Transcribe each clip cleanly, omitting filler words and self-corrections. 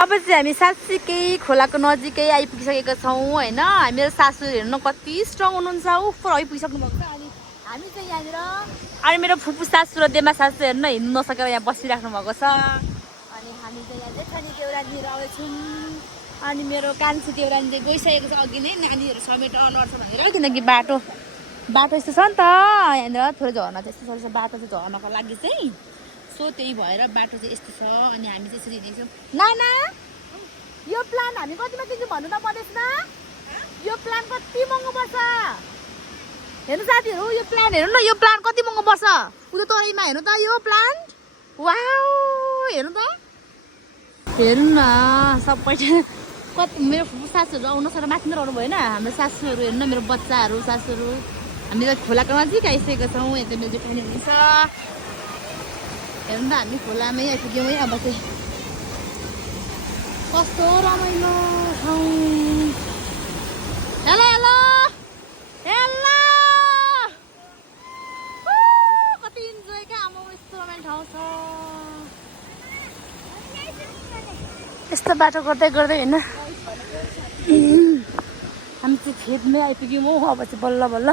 अब चाहिँ हामी साँच्चीकै खोलाको नजिकै आइपुगिसकेको छौँ होइन। मेरो सासू हेर्नु कति स्ट्रङ हुनुहुन्छ, उपर आइपुगिसक्नु भएको छ। अनि हामी चाहिँ यहाँनिर अनि मेरो फुपू सासू र देमा सासू हेर्नु हिँड्नु नसकेर यहाँ बसिराख्नु भएको छ। अनि हामी चाहिँ यहाँ जेठानी देउरानीहरू आउँछौँ। अनि मेरो कान्छी देउरानी चाहिँ गइसकेको छ अघि नै, नानीहरू समेत लड्छ भनेर, किनकि बाटो यस्तो छ नि त यहाँनिर, थोरै झर्ना चाहिँ यस्तो छ बाटो चाहिँ झर्नको लागि चाहिँ, सो त्यही भएर बाटो चाहिँ यस्तो छ। अनि हामी चाहिँ यसरी हिँडेछौँ। नाना यो प्लान हामी कतिमा किन्छौँ भन्नु त पर्दैछ। यो प्लान कति महँगो पर्छ हेर्नु साथीहरू, यो प्लान हेर्नु न, यो प्लान कति महँगो पर्छ उता तराईमा। हेर्नु त यो प्लान, वाउ हेर्नु त, हेर्नु न सबै कति। मेरो फुपू सासूहरू आउनु सर माथि नै रहनु भएन, हाम्रो सासूहरू हेर्नु न, मेरो बच्चाहरू सासूहरू। हामी त खोलाको नजिक आइसकेको छौँ। यता मेरो जेठानी हुनुहुन्छ, हेर्नु न हामी खोलामै आइपुग्यौँ है। अब चाहिँ कस्तो रमाइलो ठाउँ। हेलो हेलो हेलो, कति इन्जोय क्या, आमा यस्तो रमाइलो ठाउँ छ। यस्तो बाटो गर्दै गर्दै होइन हामी चाहिँ खेतमै आइपुग्यौँ हो। अब चाहिँ बल्ल बल्ल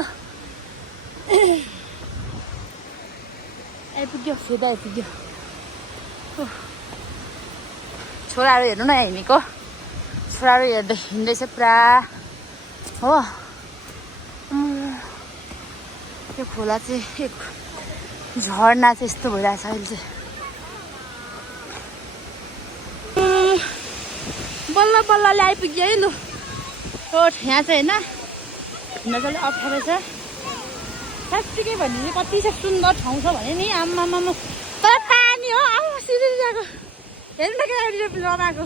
आइपुग्यो, फेद आइपुग्यो। छोराहरू हेर्नु न, हिँडेको छोराहरू हेर्दै हिँड्दैछ पुरा हो। त्यो खोला चाहिँ एक झर्ना चाहिँ यस्तो भइरहेछ अहिले चाहिँ। बल्ल बल्लले आइपुग्यो है लु। यहाँ चाहिँ होइन हिँड्न चाहिँ अप्ठ्यारो छ साँच्चीकै भने चाहिँ। कति चाहिँ सुन्दर ठाउँ छ भने नि, आम्मामा तर पानी हो। आऊ सिधै गएको हेर्नु न केटाकेटी रमाएको।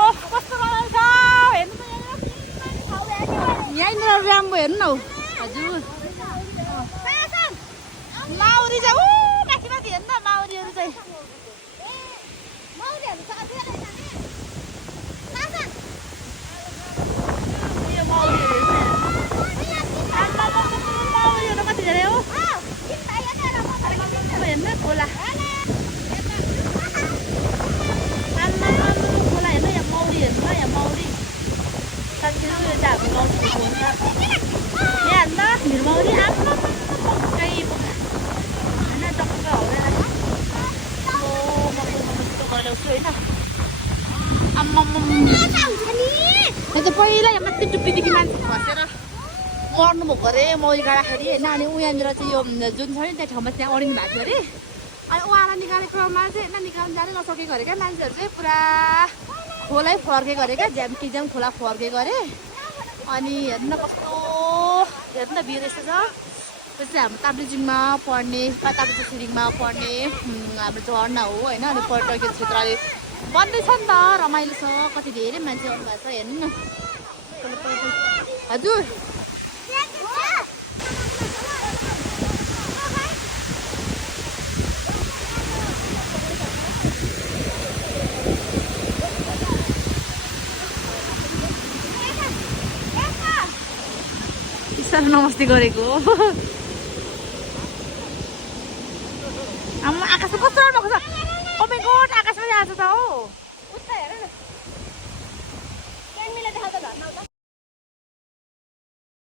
ओह कस्तो रमाइलो छ हेर्नु त, यहाँनिर राम्रो हेर्नु न हौ। हजुर माउरी चाहिँ माथि माथि हेर्नु न, माउरीहरू चाहिँ कति धेरै हो हेर्नु खोला। खोला हेर्नु यहाँ मौरी, हेर्नु न यहाँ मौरी। साथी हाम्रो मौरी हुन्छ यहाँ हेर्नु न, भिरमौरी आफ्नो पक्कै होइन टक्क हाउडेर ल्याउँछु होइन। आम्माम त पहिला यहाँ माथि टुप्पीदेखि मान्छे खसेर मर्नु भएको अरे मौरी गाँदाखेरि होइन। अनि उहाँनिर चाहिँ यो जुन छ नि त्यो ठाउँमा चाहिँ अडिनु भएको थियो अरे। अनि उहाँलाई निकालेको क्रममा चाहिँ होइन निकाल्नु जानै नसकेको अरे क्या, मान्छेहरू चाहिँ पुरा खोलै फर्केको अरे क्या, झ्याम खोला फर्केको अरे। अनि हेर्नु न कस्तो, हेर्नु न भिर यस्तो छ। त्यो चाहिँ हाम्रो ताप्लेजुङमा पर्ने, ताप्लेजुङमा पर्ने हाम्रो झर्ना हो होइन। अनि पर्यटकीय क्षेत्रले बन्दैछ नि त, रमाइलो छ, कति धेरै मान्छे आउनु भएको छ हेर्नु न। हजुर नमस्ते गरेको आमा। आकाशमा कस्तो राम्रो भएको छ, ओ माइ गॉड आकाशमा आज त हो।